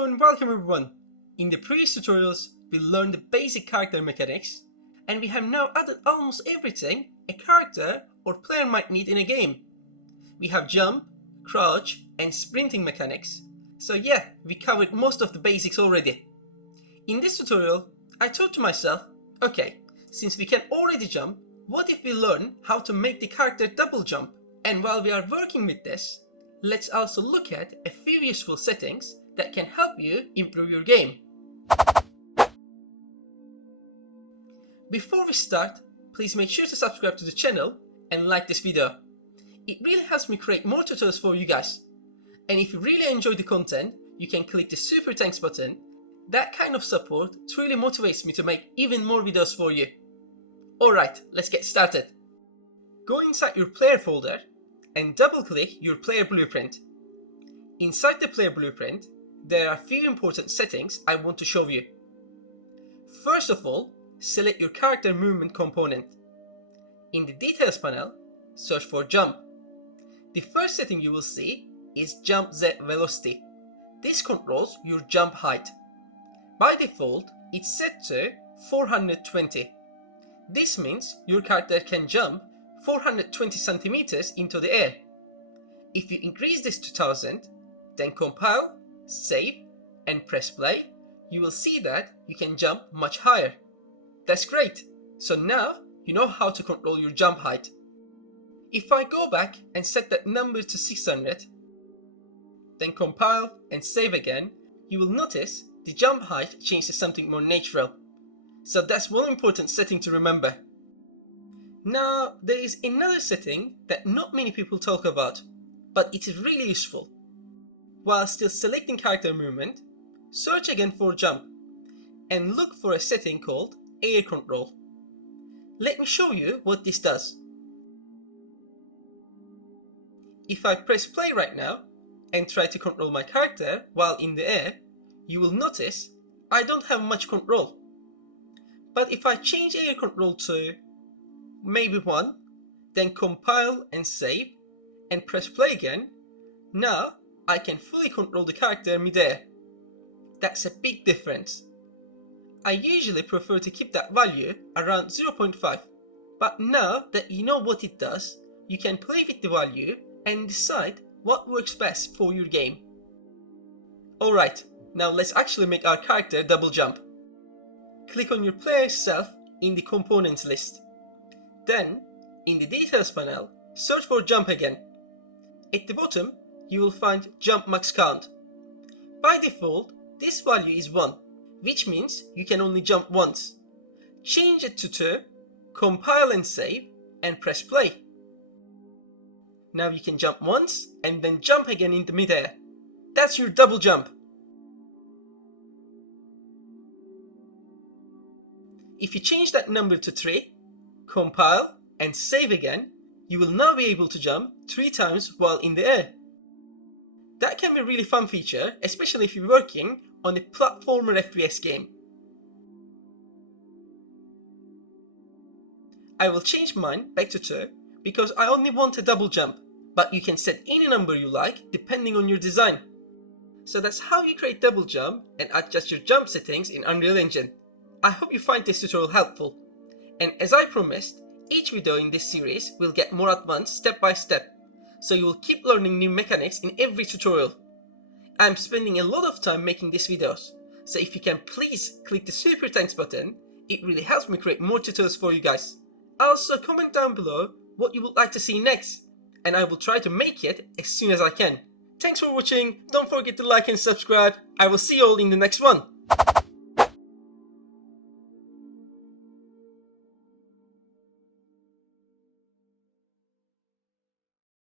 Hello and welcome everyone! In the previous tutorials, we learned the basic character mechanics, and we have now added almost everything a character or player might need in a game. We have jump, crouch, and sprinting mechanics, so yeah, we covered most of the basics already. In this tutorial, I thought to myself, okay, since we can already jump, what if we learn how to make the character double jump? And while we are working with this, let's also look at a few useful settings that can help you improve your game. Before we start, please make sure to subscribe to the channel and like this video. It really helps me create more tutorials for you guys. And if you really enjoy the content, you can click the super thanks button. That kind of support truly motivates me to make even more videos for you. Alright, let's get started. Go inside your player folder and double click your player blueprint. Inside the player blueprint, there are a few important settings I want to show you. First of all, select your character movement component. In the details panel, search for jump. The first setting you will see is jump Z velocity. This controls your jump height. By default, it's set to 420. This means your character can jump 420 centimeters into the air. If you increase this to 1000, then compile, save, and press play, you will see that you can jump much higher. That's great! So now you know how to control your jump height. If I go back and set that number to 600, then compile and save again, you will notice the jump height changes to something more natural. So that's one important setting to remember. Now there is another setting that not many people talk about, but it is really useful. While still selecting character movement, search again for jump and look for a setting called air control. Let me show you what this does. If I press play right now and try to control my character while in the air, you will notice I don't have much control. But if I change air control to maybe 1, then compile and save and press play again, now I can fully control the character mid-air. That's a big difference. I usually prefer to keep that value around 0.5, but now that you know what it does, you can play with the value and decide what works best for your game. Alright, now let's actually make our character double jump. Click on your player self in the components list. Then, in the details panel, search for jump again. At the bottom, you will find jump max count. By default, this value is 1, which means you can only jump once. Change it to 2, compile and save, and press play. Now you can jump once and then jump again in the midair. That's your double jump. If you change that number to 3, compile and save again, you will now be able to jump 3 times while in the air. That can be a really fun feature, especially if you're working on a platformer FPS game. I will change mine back to 2 because I only want a double jump, but you can set any number you like depending on your design. So that's how you create double jump and adjust your jump settings in Unreal Engine. I hope you find this tutorial helpful. And as I promised, each video in this series will get more advanced step by step, so you will keep learning new mechanics in every tutorial. I'm spending a lot of time making these videos, so if you can please click the super thanks button, it really helps me create more tutorials for you guys. Also comment down below what you would like to see next, and I will try to make it as soon as I can. Thanks for watching, don't forget to like and subscribe, I will see you all in the next one.